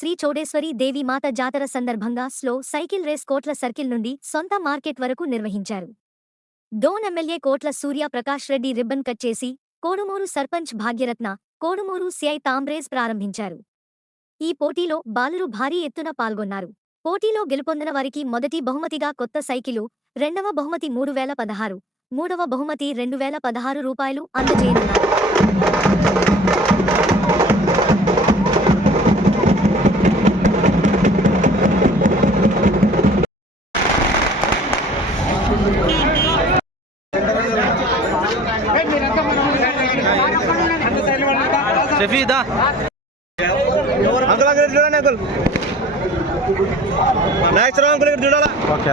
శ్రీ చౌడేశ్వరి దేవి మాత జాతర సందర్భంగా slow cycle race కోట్ల సర్కిల్ నుండి సొంత మార్కెట్ వరకు నిర్వహించారు. డోన్ ఎమ్మెల్యే కోట్ల సూర్య ప్రకాష్ రెడ్డి రిబ్బన్ కట్ చేసి కోడుమూరు సర్పంచ్ భాగ్యరత్న, కోడుమూరు సిఐ తాంబ్రేజ్ ప్రారంభించారు. ఈ పోటీలో బాలురు భారీ ఎత్తున పాల్గొన్నారు. పోటీలో గెలుపొందిన వారికి మొదటి బహుమతిగా కొత్త సైకిలు, రెండవ బహుమతి 3016, మూడవ బహుమతి 2016 రూపాయలు అందజేయనున్నారు. शफीदा अंकल अंकल जुड़ा अंकल नेक्स्ट राउंड अंकल जुड़ा ओके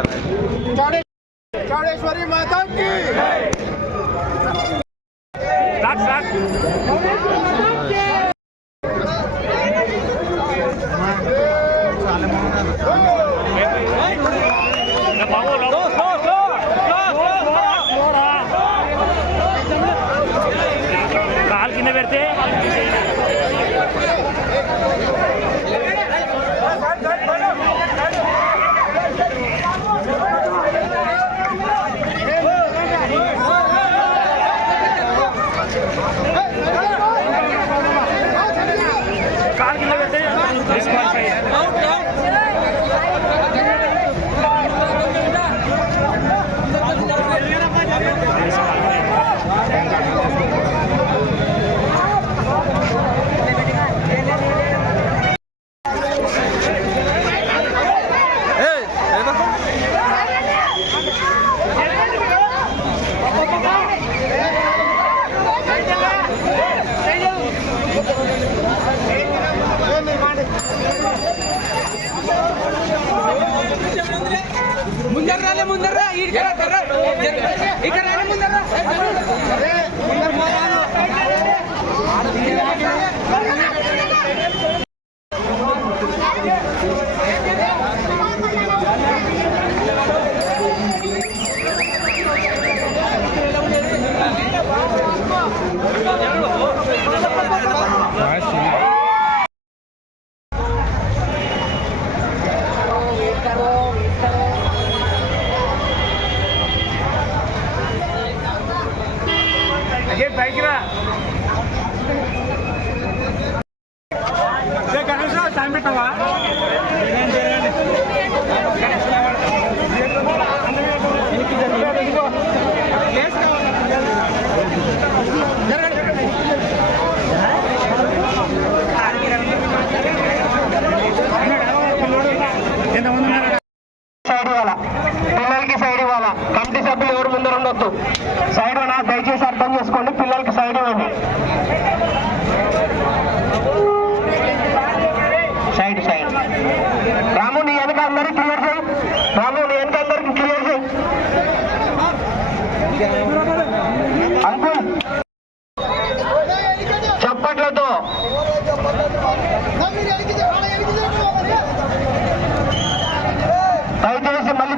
चौड़ेश्वरी माता की स्टार्ट स्टार्ट काल किन्ने बेरते ముందర ఇక్కడ ముందర बाइक टाइम పెట్టవా పిల్లలకి సైడ్ ఇవ్వాలా. కమిటీ సభ్యులు ఎవరు ముందర ఉండొద్దు. సైడ్ నా దయచేసి అర్థం చేసుకోండి. పిల్లలకి సైడ్ ఇవ్వండి. సైడ్ సైడ్ రాము నీ వెనక అందరికి క్లియర్ చేయి. రాము నీ వెనక అందరికి క్లియర్ చేయి. అంకుల్ చప్పట్లతో దయచేసి మళ్ళీ